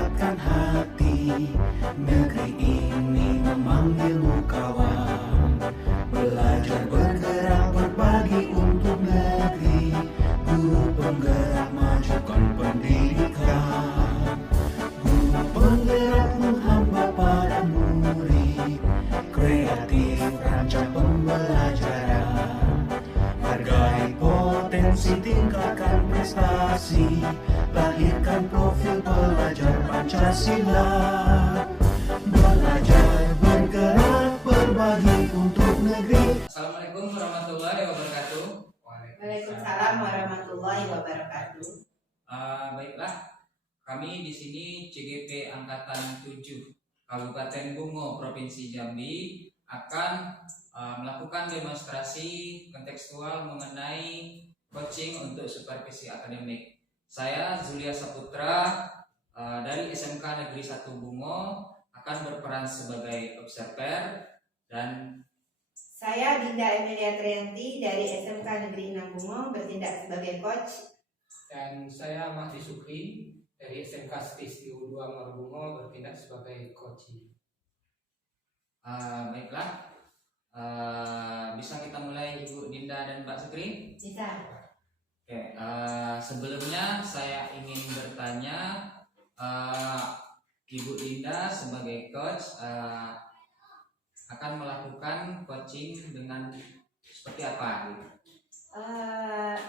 mendapatkan hati. Negeri ini memanggilmu kawan, belajar bergerak berbagi untuk negeri. Guru penggerak majukan pendidikan, guru penggerak menghamba pada murid, kreatif rancang pembelajaran, hargai potensi tingkatkan prestasi, lahirkan profil pelajar Pancasila. Belajar bergerak berbagi untuk negeri. Assalamualaikum warahmatullahi wabarakatuh. Waalaikumsalam warahmatullahi wabarakatuh. Baiklah, kami di sini CGP Angkatan 7 Kabupaten Bungo Provinsi Jambi akan melakukan demonstrasi kontekstual mengenai coaching untuk supervisi akademik. Saya Zulia Saputra dari SMK Negeri 1 Bungo akan berperan sebagai observer, dan Saya Dinda Emilia Trianti dari SMK Negeri 6 Bungo bertindak sebagai coach. Dan saya Mahdi Sukri dari SMK STISTU 2 Marbungo bertindak sebagai coach. Baiklah, bisa kita mulai Ibu Dinda dan Pak Sukri? Bisa. Oke, sebelumnya saya ingin bertanya, Ibu Dinda sebagai coach akan melakukan coaching dengan seperti apa?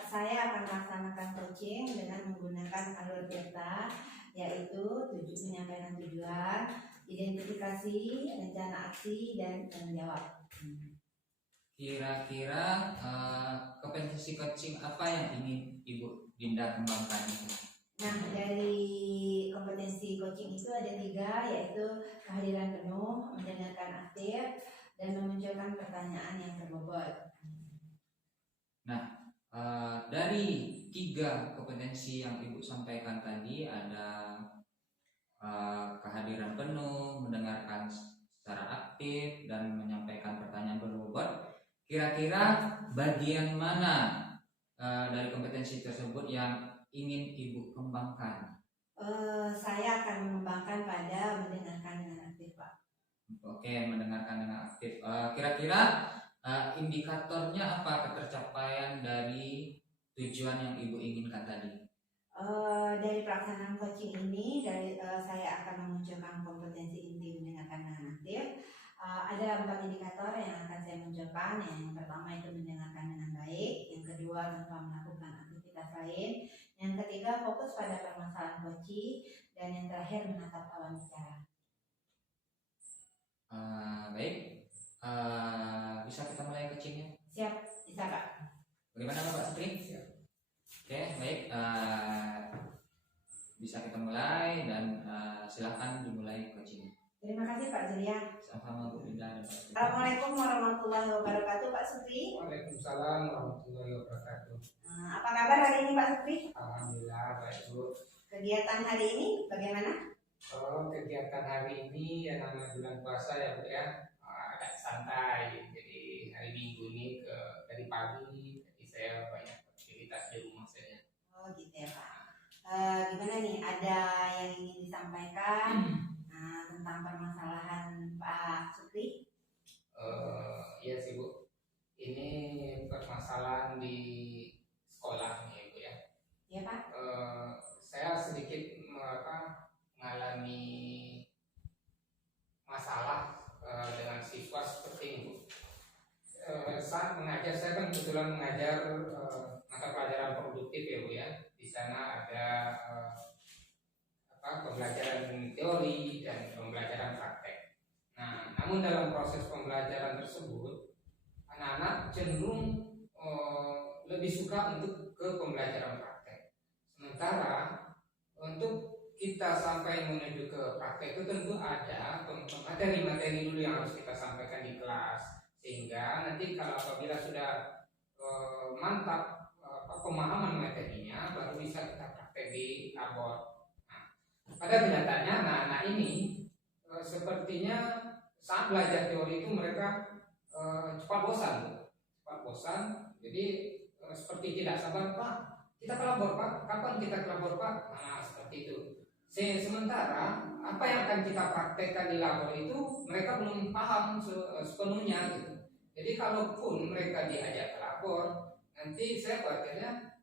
Saya akan melaksanakan coaching dengan menggunakan alur peta, yaitu penyampaian tujuan, identifikasi, rencana aksi, dan tanggung jawab. Kira-kira kompetensi coaching apa yang ingin Ibu Dinda kembangkan? Nah, dari kompetensi coaching itu ada 3, yaitu kehadiran penuh, mendengarkan aktif, dan memunculkan pertanyaan yang berbobot. Dari 3 kompetensi yang Ibu sampaikan tadi, ada kehadiran penuh, mendengarkan secara aktif, dan menyampaikan pertanyaan berbobot. Kira-kira bagian mana dari kompetensi tersebut yang ingin Ibu kembangkan? Saya akan mengembangkan pada mendengarkan dengan aktif, Pak. Oke, mendengarkan dengan aktif. Kira-kira indikatornya apa ketercapaian dari tujuan yang Ibu inginkan tadi? Dari pelaksanaan coaching ini, saya akan memunculkan kompetensi inti mendengarkan dengan aktif. Ada 4 indikator yang akan saya munculkan. Yang pertama itu mendengarkan dengan baik, yang kedua tanpa melakukan aktivitas lain, yang ketiga fokus pada permasalahan coaching, dan yang terakhir menatap lawan bicara. Baik, bisa kita mulai coachingnya? Siap, bisa Pak. Bagaimana Pak Sutri? Siap. Oke, baik, bisa kita mulai, dan silakan dimulai coaching. Terima kasih Pak Julia. Sama-sama Bu Dinda dan Pak Sutri. Assalamualaikum warahmatullahi wabarakatuh, Pak Sutri. Waalaikumsalam warahmatullahi wabarakatuh. Apa kabar hari ini Pak Sutri? Alhamdulillah baik Bu. Kegiatan hari ini bagaimana? Kegiatan hari ini ya namanya bulan puasa ya Bu ya, agak santai. Jadi hari Minggu ini dari pagi jadi saya banyak aktivitas di rumah saya. Oh gitu ya Pak. Gimana nih, ada yang ingin disampaikan tentang permasalahan Pak Sutri? Iya sih Bu, ini permasalahan di sekolah nih Bu ya. Ya Pak. Saya sedikit mengalami masalah dengan siswa seperti ini Bu. Saat mengajar, saya kan kebetulan mengajar mata pelajaran produktif ya Bu ya. Di sana ada pembelajaran teori dan pembelajaran praktek. Nah, namun dalam proses pembelajaran tersebut, anak-anak cenderung lebih suka untuk ke pembelajaran praktek. Sementara untuk kita sampai menuju ke praktek itu tentu ada materi-materi dulu yang harus kita sampaikan di kelas, sehingga nanti kalau apabila sudah mantap pemahaman materinya, baru bisa kita praktek di labor. Pada kenyataannya anak-anak ini sepertinya saat belajar teori itu mereka cepat bosan. Jadi seperti tidak sabar, Pak, kita ke labor Pak, kapan kita ke labor Pak? Nah seperti itu. Sementara apa yang akan kita praktekkan di labor itu mereka belum paham sepenuhnya gitu. Jadi kalaupun mereka diajak ke labor, nanti saya khawatirnya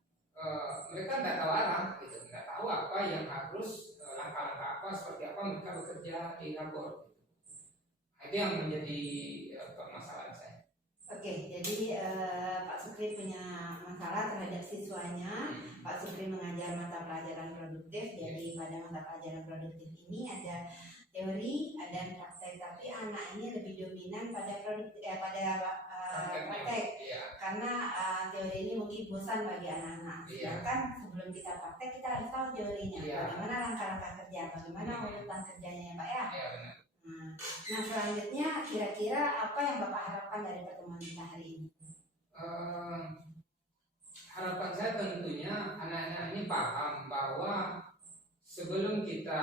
mereka nggak tahu arah gitu, nggak tahu apa yang harus langkah-langkah apa seperti apa mereka bekerja di labor. Nah, itu yang menjadi permasalahan saya. Oke, jadi Pak Sukri punya masalah terhadap siswanya. Pak Sukri mengajar mata pelajaran produktif. Jadi pada mata pelajaran produktif ini ada teori, ada praktek, tapi anak ini lebih dominan pada praktek. Iya. Karena teori ini mungkin bosan bagi anak-anak. Iya. Sedangkan sebelum kita praktek kita harus tahu teorinya. Iya. Bagaimana langkah-langkah kerja, bagaimana urutan kerjanya ya Pak ya. Iya benar. Nah selanjutnya kira-kira apa yang Bapak harapkan dari pertemuan kita hari ini? Harapan saya tentunya anak-anak ini paham bahwa sebelum kita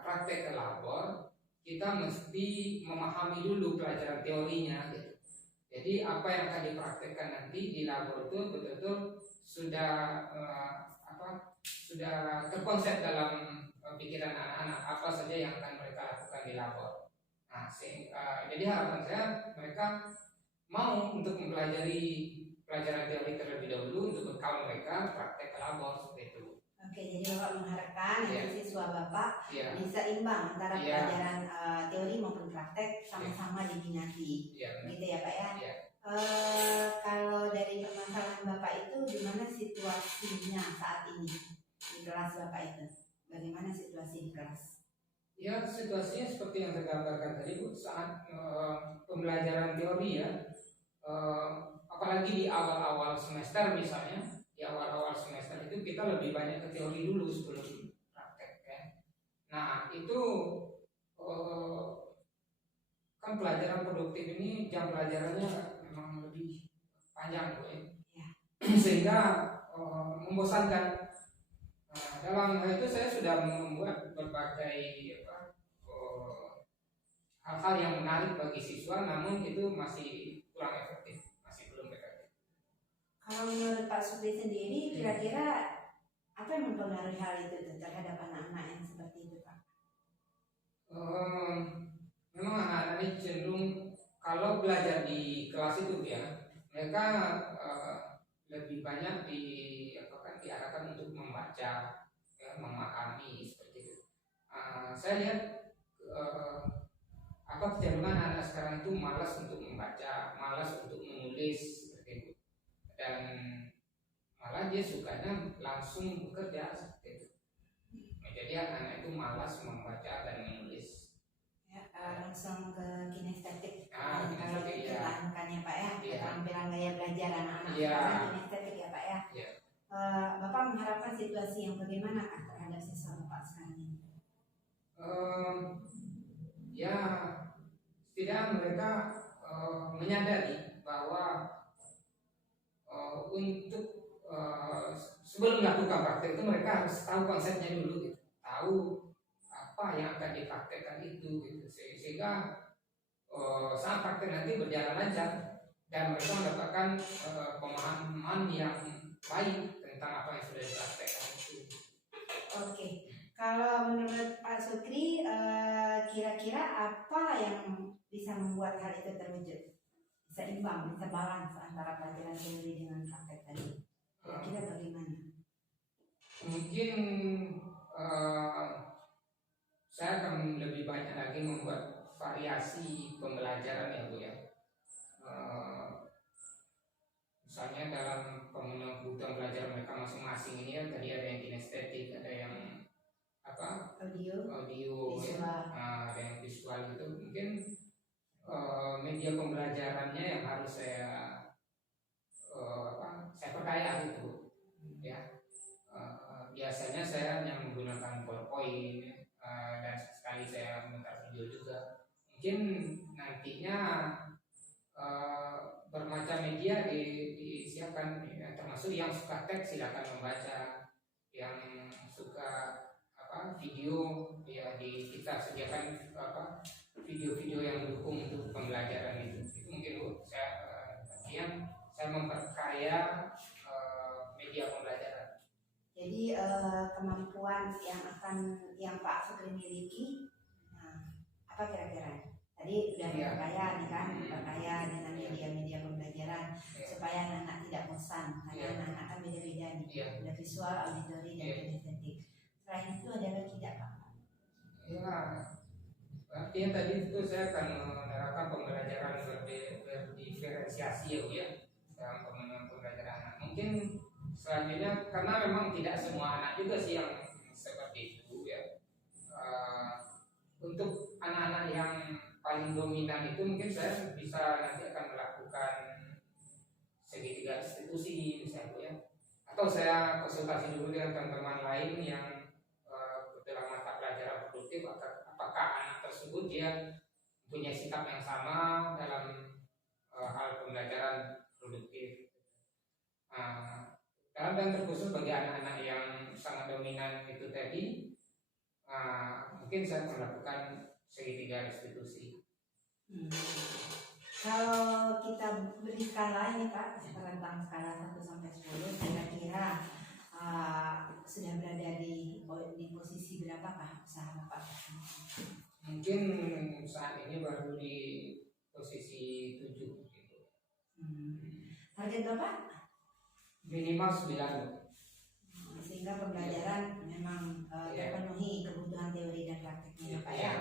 praktek ke labor, kita mesti memahami dulu pelajaran teorinya gitu. Jadi apa yang akan dipraktekkan nanti di labor itu betul-betul sudah sudah terkonsep dalam pikiran anak-anak apa saja yang akan mereka lakukan di labor. Nah, jadi harapan saya mereka mau untuk mempelajari pelajaran teori terlebih dahulu untuk bekal mereka praktek ke labor seperti itu. Oke, jadi Bapak mengharapkan nanti siswa Bapak Iya. bisa imbang antara Iya. pelajaran teori maupun praktek sama-sama diminati, Iya. gitu ya Pak ya. Iya. Kalau dari permasalahan Bapak itu gimana situasinya saat ini di kelas Bapak itu? Bagaimana situasi di kelas? Ya situasinya seperti yang saya gambarkan tadi Bu, saat pembelajaran teori ya, apalagi di awal-awal semester misalnya, di awal-awal semester itu kita lebih banyak ke teori dulu sebelum praktek ya. Nah itu kan pelajaran produktif ini jam pelajarannya memang lebih panjang Bu ya. Sehingga membosankan. Nah, dalam hal itu saya sudah membuat berbagai hal-hal yang menarik bagi siswa, namun itu masih kurang efektif, masih belum efektif. Kalau menurut Pak Sukri sendiri, kira-kira apa yang mempengaruhi hal itu terhadap anak-anak yang seperti itu Pak? Memang anak-anak ini cenderung kalau belajar di kelas itu ya, mereka lebih banyak diarahkan untuk membaca, ya, memahami seperti itu. Saya lihat kecenderungan anak sekarang itu malas untuk membaca, malas untuk menulis seperti itu, dan malah dia sukanya langsung bekerja seperti itu. Nah, jadi anak-anak itu malas membaca dan menulis. Ya, langsung ke kinestetik. Kinestetik, kalau ditekankan ya Pak ya, keterampilan gaya belajar anak-anak sekarang kinestetik ya Pak ya. Bapak mengharapkan situasi yang bagaimana terhadap siswa Bapak sekarang ini? Ya setidaknya mereka menyadari bahwa untuk sebelum melakukan praktek itu mereka harus tahu konsepnya dulu gitu. Tahu apa yang akan dipraktekkan itu gitu. Sehingga saat praktek nanti berjalan lancar dan mereka mendapatkan pemahaman yang baik tentang apa yang sudah dipraktekkan itu. Oke. Kalau menurut Pak Sukri, kira-kira apa yang bisa membuat hal itu terwujud? Bisa imbang, bisa balance antara pelajaran teori dengan praktek tadi. Kira-kira bagaimana? Mungkin saya akan lebih banyak lagi membuat variasi pembelajaran ya Bu ya. Misalnya dalam pemenuhan kebutuhan belajar mereka masing-masing ini ya, tadi ada yang kinestetik, ada yang audio visual. Ya, ada yang visual gitu. Mungkin media pembelajarannya yang harus saya perkaya gitu ya. Biasanya saya hanya menggunakan PowerPoint dan sekali saya memutar video juga. Mungkin nantinya bermacam media disiapkan ya, termasuk yang suka teks silakan membaca, yang suka video ya kita sediakan video-video yang mendukung untuk pembelajaran itu mungkin Bu, saya memperkaya media pembelajaran. Jadi kemampuan yang Pak Sukri miliki, nah, apa kira-kira? Tadi udah Iya. berkaya nih kan, berkaya dengan Iya. media-media pembelajaran Iya. supaya anak-anak tidak bosan, karena Iya. anak-anak kan beda-beda nih, Iya. ada visual, auditori dan Iya. kinestetik. Selain itu ada lagi tidak Pak? Ya, artinya tadi itu saya akan menerapkan pembelajaran berdiferensiasi ya Bu ya, dalam pemenuhan pembelajaran anak. Mungkin selanjutnya karena memang tidak semua anak juga sih yang seperti itu ya. Untuk anak-anak yang paling dominan itu mungkin saya bisa nanti akan melakukan segitiga institusi misalnya Bu ya. Atau saya konsultasi dulu dengan teman-teman lain yang dalam mata pelajaran produktif, apakah anak tersebut dia punya sikap yang sama dalam hal pembelajaran produktif. Dan terkhusus bagi anak-anak yang sangat dominan itu tadi, mungkin saya melakukan segitiga institusi. Kalau kita beri skala ini Pak, tentang skala 1 sampai 10, kira-kira sudah berada di posisi berapakah usaha Bapak? Mungkin saat ini baru di posisi 7 gitu. Target Bapak? Minimal 9. Sehingga pembelajaran memang terpenuhi kebutuhan teori dan praktiknya ya Pak ya.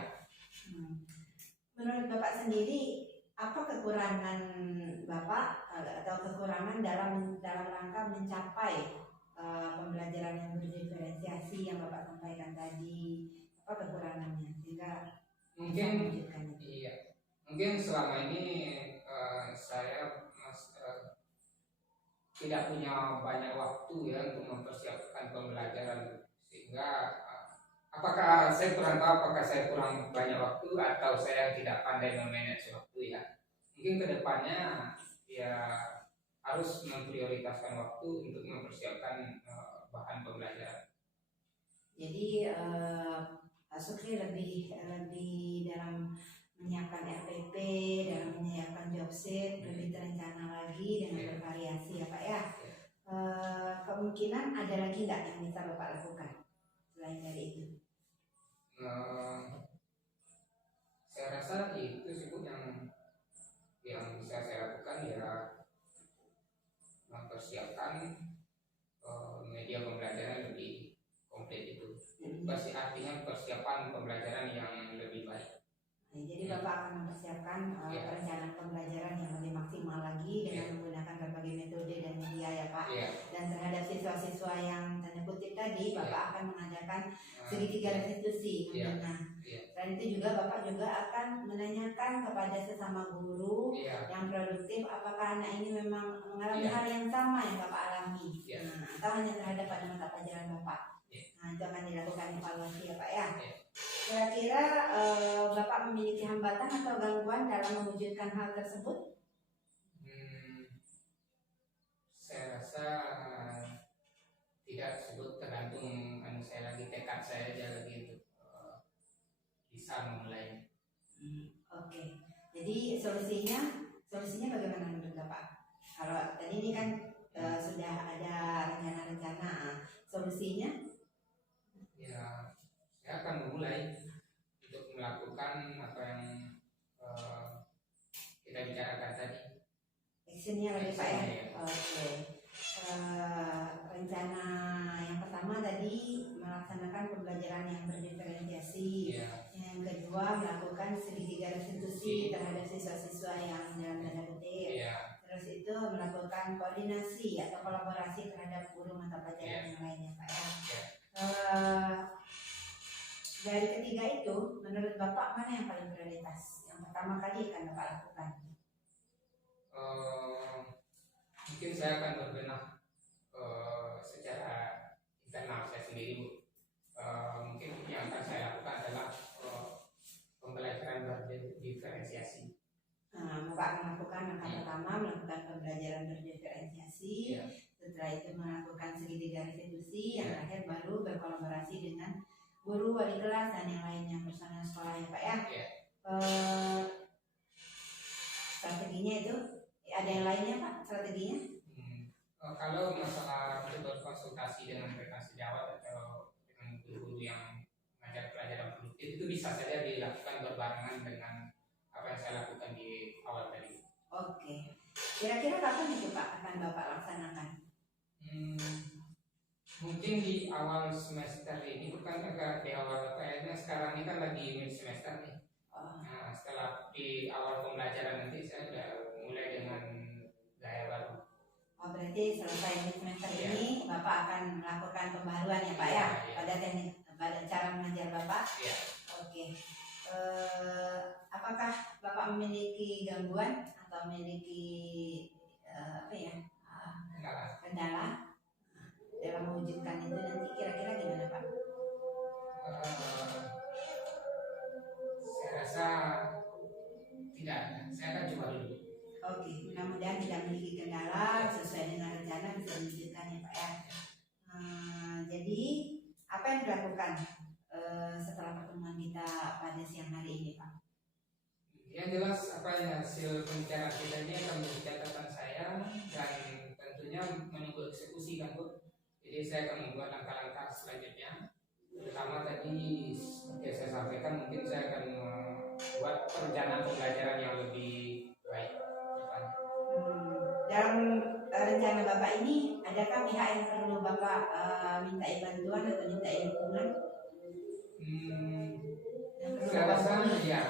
Menurut Bapak sendiri, apa kekurangan Bapak atau kekurangan dalam rangka mencapai pembelajaran yang berdiferensiasi yang Bapak sampaikan tadi? Apa kekurangannya sehingga Mungkin mewujudkannya? iya. Mungkin selama ini saya tidak punya banyak waktu ya untuk mempersiapkan pembelajaran, sehingga apakah saya kurang tahu apakah saya kurang banyak waktu atau saya tidak pandai memanage waktu ya. Mungkin kedepannya ya harus memprioritaskan waktu untuk mempersiapkan bahan pembelajaran. Jadi Pak Sukri lebih dalam menyiapkan RPP, dalam menyiapkan job set, lebih terencana lagi dengan bervariasi ya Pak ya. Kemungkinan ada lagi nggak yang bisa Bapak lakukan selain dari itu? Saya rasa itu sih Bu yang bisa saya lakukan ya, mempersiapkan media pembelajaran lebih komplit itu. Pasti artinya persiapan pembelajaran yang lebih baik. Jadi Bapak akan mempersiapkan perencanaan pembelajaran yang lebih maksimal lagi dengan menggunakan berbagai metode dan media ya Pak. Dan terhadap siswa-siswa yang tanda kutip tadi, Bapak akan mengadakan segitiga restitusi. Dan itu juga Bapak juga akan menanyakan kepada sesama guru yang produktif, apakah anak ini memang mengalami hal yang sama yang Bapak alami, atau hanya terhadap pada mata pelajaran Bapak. Nah, itu akan dilakukan evaluasi ya Pak ya. Kira-kira Bapak memiliki hambatan atau gangguan dalam mewujudkan hal tersebut? Saya rasa tidak, sebut tergantung saya lagi tekad saya aja lagi untuk bisa memulai. Oke. Jadi solusinya bagaimana menurut Bapak? Kalau tadi ini kan sudah ada rencana-rencana, solusinya? Ya, saya akan memulai untuk melakukan apa yang kita bicarakan tadi. Actionnya lagi Pak ya? Actionnya, ya. Oke. Rencana yang pertama tadi melaksanakan pembelajaran yang berdiferensiasi. Yang kedua melakukan segitiga restitusi terhadap siswa-siswa yang dalam tanda kutip. Terus itu melakukan koordinasi atau kolaborasi terhadap guru mata pelajaran yang lainnya Pak ya. Dari ketiga itu, menurut Bapak mana yang paling prioritas? Yang pertama kali akan Bapak lakukan? Mungkin saya akan berbenah secara internal saya sendiri Bu. Mungkin yang akan saya lakukan adalah pembelajaran berdiferensiasi. Bapak akan lakukan langkah pertama, melakukan pembelajaran berdiferensiasi. Setelah itu melakukan segitiga restitusi. Yang terakhir baru berkolaborasi dengan guru, wali kelas dan yang lainnya, personel sekolah ya Pak ya. Strateginya itu ada yang lainnya Pak, strateginya? kalau masalah berkonsultasi dengan mereka sejawat atau dengan guru-guru yang mengajar pelajaran produktif itu bisa saja dilakukan berbarengan dengan apa yang saya lakukan di awal tadi. Oke. Kira-kira kapan itu Pak akan Bapak laksanakan? Mungkin di awal semester ini, bukan agak di awal, kayaknya sekarang ini kan lagi mid semester nih. Oh, Nah, setelah di awal pembelajaran nanti saya sudah mulai dengan gaya baru. berarti selesai di semester Iya. ini Bapak akan melakukan pembaruan ya Pak ya, Iya, iya. pada teknik, pada cara mengajar Bapak. Iya. Oke. Apakah Bapak memiliki gangguan atau memiliki apa ya Enggak lah. kendala dalam mewujudkan itu nanti kira-kira gimana Pak? Saya rasa tidak ada. Saya akan coba dulu. Oke, mudah-mudahan tidak memiliki kendala, sesuai dengan rencana bisa diwujudkan ya Pak ya. Jadi apa yang dilakukan setelah pertemuan kita pada siang hari ini Pak? Yang jelas apa yang hasil pembicaraan kita ini akan menjadi catatan saya dan tentunya menunggu eksekusi kan Bu. Jadi saya akan membuat langkah-langkah selanjutnya. Pertama tadi seperti yang saya sampaikan, mungkin saya akan membuat perencanaan pembelajaran yang lebih baik. Dalam rencana Bapak ini, adakah pihak yang perlu Bapak mintai bantuan atau mintai dukungan? Yang perlu Saya Bapak rasa hubungi? ya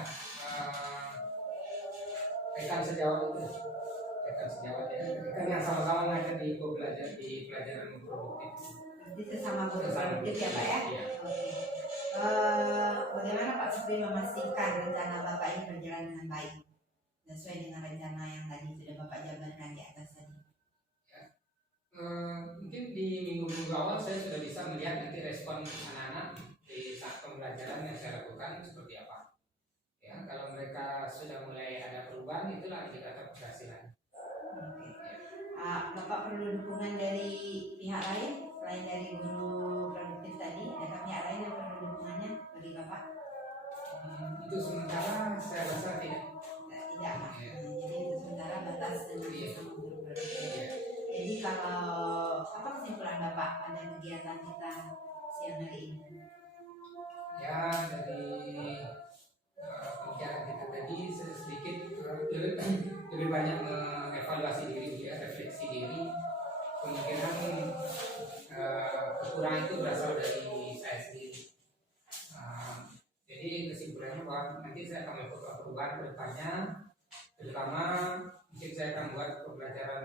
rekan sejawat itu, rekan sejawat ya, rekan yang sama-sama ngajar di pelajaran produktif. Berarti sesama guru produktif ya Pak ya? Iya. Oke. Bagaimana Pak Supri memastikan rencana Bapak ini berjalan dengan baik sesuai dengan rencana yang tadi sudah Bapak jabarkan di atas tadi? Mungkin di minggu-minggu awal saya sudah bisa melihat nanti respon anak-anak di saat pembelajaran yang saya lakukan seperti apa. Ya, kalau mereka sudah mulai ada perubahan, itulah indikator keberhasilan. Oke. Bapak perlu dukungan dari pihak lain selain dari guru produktif tadi? Adakah pihak lain yang perlu dukungannya bagi Bapak? Itu sementara saya rasa tidak. Tidak Pak. Iya. Jadi untuk sementara batas dengan Iya. sesama guru produktif. Iya. Jadi kalau apa kesimpulan Bapak pada kegiatan kita siang hari ini? Ya, dari pembicaraan kita tadi sedikit lebih banyak mengevaluasi diri, ya, refleksi diri. Kemungkinan kekurangan itu berasal dari saya sendiri. Jadi kesimpulannya bahwa nanti saya akan melakukan perubahan ke depannya, terutama mungkin saya akan buat pembelajaran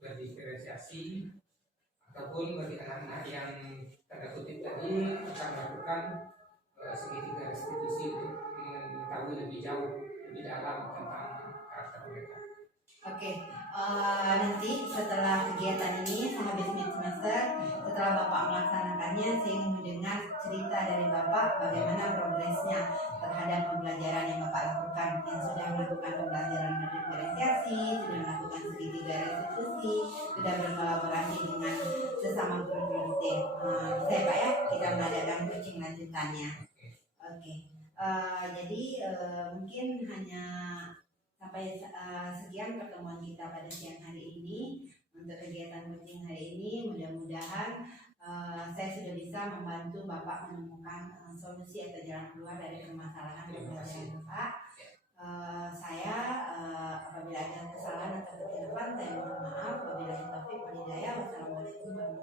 berdiferensiasi ataupun bagi anak-anak yang tanda kutip tadi akan melakukan segitiga restitusi untuk mengetahui lebih jauh, lebih dalam tentang karakter mereka. Oke, nanti setelah kegiatan ini sehabis mid semester, setelah Bapak melaksanakannya, saya ingin mendengar cerita dari Bapak bagaimana progresnya terhadap pembelajaran yang Bapak lakukan, yang sudah melakukan pembelajaran berdiferensiasi, sudah melakukan segitiga restitusi, sudah berkolaborasi dengan sesama guru produktif. Bisa ya Pak ya, kita mengadakan coaching lanjutannya. Oke, jadi mungkin hanya sampai sekian pertemuan kita pada siang hari ini. Untuk kegiatan coaching hari ini, mudah-mudahan saya sudah bisa membantu Bapak menemukan solusi atau jalan keluar dari permasalahan pembelajaran Bapak. Saya apabila ada kesalahan atau kekeliruan, saya mohon maaf. Wabillahi taufiq wal hidayah. Wassalamualaikum warahmatullahi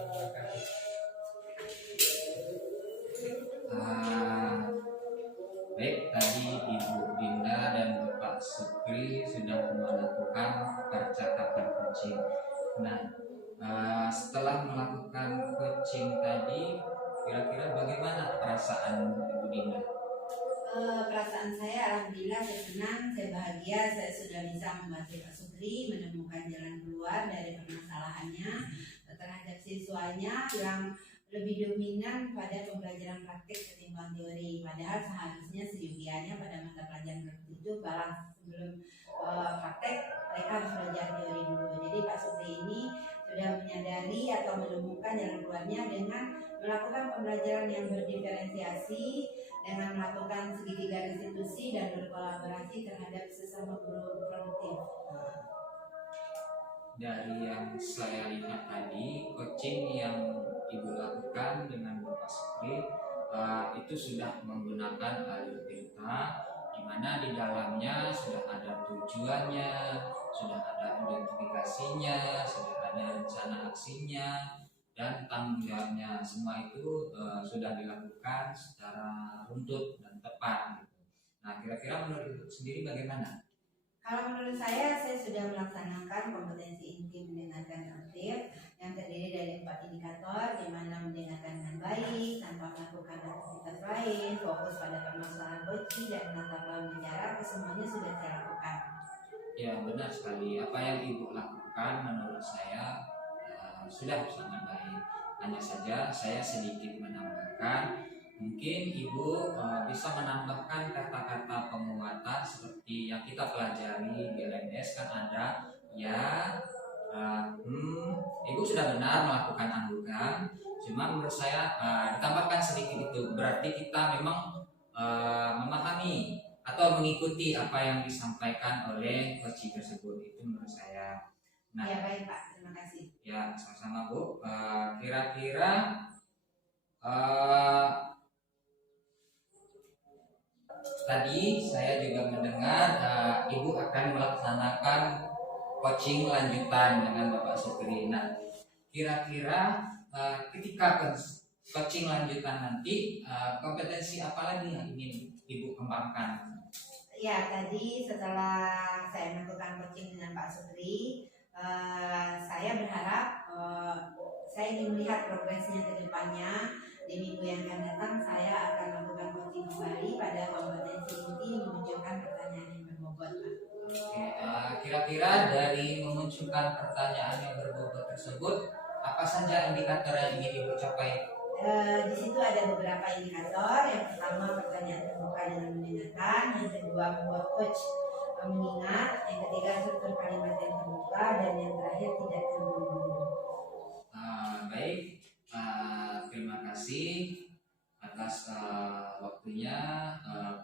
wabarakatuh. Baik, tadi Ibu Dinda dan Bapak Supri sudah melakukan percakapan coaching. Nah, setelah melakukan coaching tadi, kira-kira bagaimana perasaan Ibu Dinda? Perasaan saya alhamdulillah saya senang, saya bahagia, saya sudah bisa membantu Pak Supri menemukan jalan keluar dari permasalahannya terhadap siswanya yang lebih dominan pada pembelajaran praktik ketimbang teori. Padahal seharusnya seyogianya pada mata pelajaran praktik itu balance, sebelum praktek mereka harus belajar teori dulu. Jadi Pak Supri ini sudah menyadari atau menemukan jalan keluarnya dengan melakukan pembelajaran yang berdiferensiasi, dengan melakukan segitiga restitusi dan berkolaborasi terhadap sesama guru produktif. dari yang saya lihat tadi, coaching yang Ibu lakukan dengan Bapak Supri itu sudah menggunakan alur cerita, di mana di dalamnya sudah ada tujuannya, sudah ada identifikasinya, sudah ada rencana aksinya, dan tanggung jawabnya. Semua itu sudah dilakukan secara runtut dan tepat. Gitu. Nah, kira-kira menurut Ibu sendiri bagaimana? Kalau menurut saya sudah melaksanakan kompetensi inti mendengarkan aktif yang terdiri dari 4 indikator, di mana mendengarkan dengan baik tanpa melakukan aktivitas lain, fokus pada permasalahan coaching dan menatap lawan bicara, semuanya sudah saya lakukan. Ya, benar sekali. Apa yang Ibu lakukan menurut saya sudah sangat baik. Hanya saja saya sedikit menambahkan, mungkin Ibu bisa menambahkan kata-kata penguatan seperti yang kita pelajari di LMS kan ada ya, Ibu sudah benar melakukan anggukan, cuma menurut saya ditambahkan sedikit itu, berarti kita memang memahami atau mengikuti apa yang disampaikan oleh coach tersebut. Itu menurut saya. Nah, Ya baik Pak, terima kasih. ya sama-sama Bu. Kira-kira tadi saya juga mendengar Ibu akan melaksanakan coaching lanjutan dengan Bapak Supri. Nah, kira-kira ketika coaching lanjutan nanti kompetensi apa lagi yang ingin Ibu kembangkan? Ya, tadi setelah saya melakukan coaching dengan Pak Supri, saya berharap saya ingin melihat progresnya ke depannya. Di minggu yang akan datang saya akan melakukan coaching kembali pada kompetensi inti memunculkan pertanyaan yang berbobot. Oke, kira-kira dari memunculkan pertanyaan yang berbobot tersebut, apa saja indikator yang ingin Ibu capai? Di situ ada beberapa indikator. Yang pertama pertanyaan terbuka dengan mendengarkan, yang kedua membuat coach mengingat, yang ketiga struktur kalimat yang terbuka, dan yang terakhir tidak terburu-buru. Baik, terima kasih atas waktunya.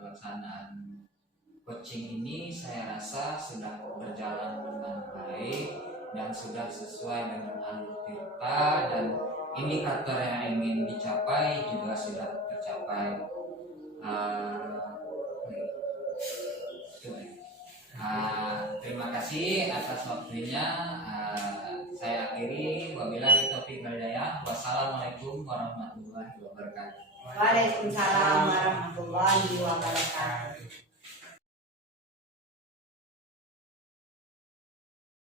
Pelaksanaan coaching ini saya rasa sudah berjalan dengan baik dan sudah sesuai dengan alur tirta, dan indikator yang ingin dicapai juga sudah tercapai. Terima kasih atas waktunya. Saya akhiri, wabillahi taufiq wal hidayah. Wassalamualaikum warahmatullahi wabarakatuh. Waalaikumsalam warahmatullahi wabarakatuh.